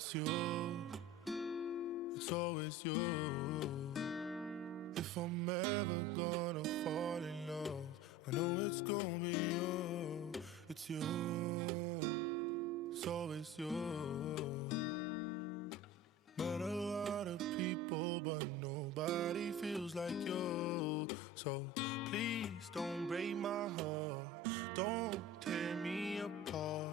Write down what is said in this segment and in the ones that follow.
It's you, it's always you. If I'm ever gonna fall in love, I know it's gonna be you. It's you, it's always you. Met a lot of people, but nobody feels like you. So please don't break my heart, don't tear me apart.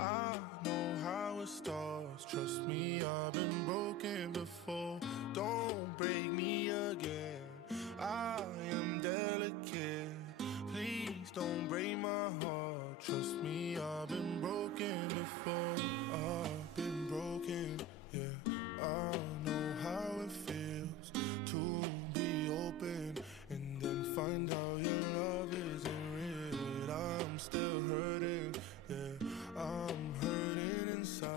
I know how it starts, trust me, I've been broken before. Don't break me again, I am delicate. Please don't break my heart, trust me, I've been broken before. I've been broken, yeah. I know how it feels to be open and then find out your love isn't real. I'm still hurting, yeah, I'm hurting inside.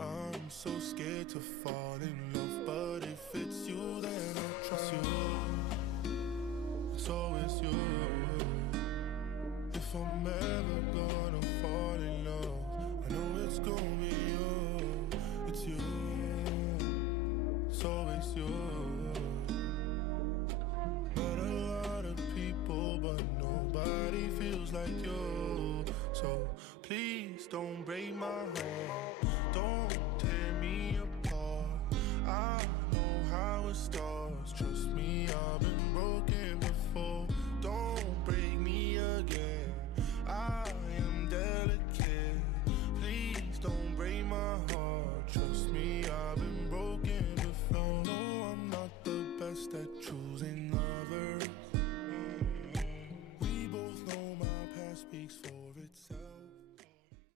I'm so scared to fall in love, but if it's you, then I'll trust you. It's always you. If I'm ever gonna fall in love, I know it's gonna be you. It's you, it's always you. Met a lot of people, but nobody feels like you.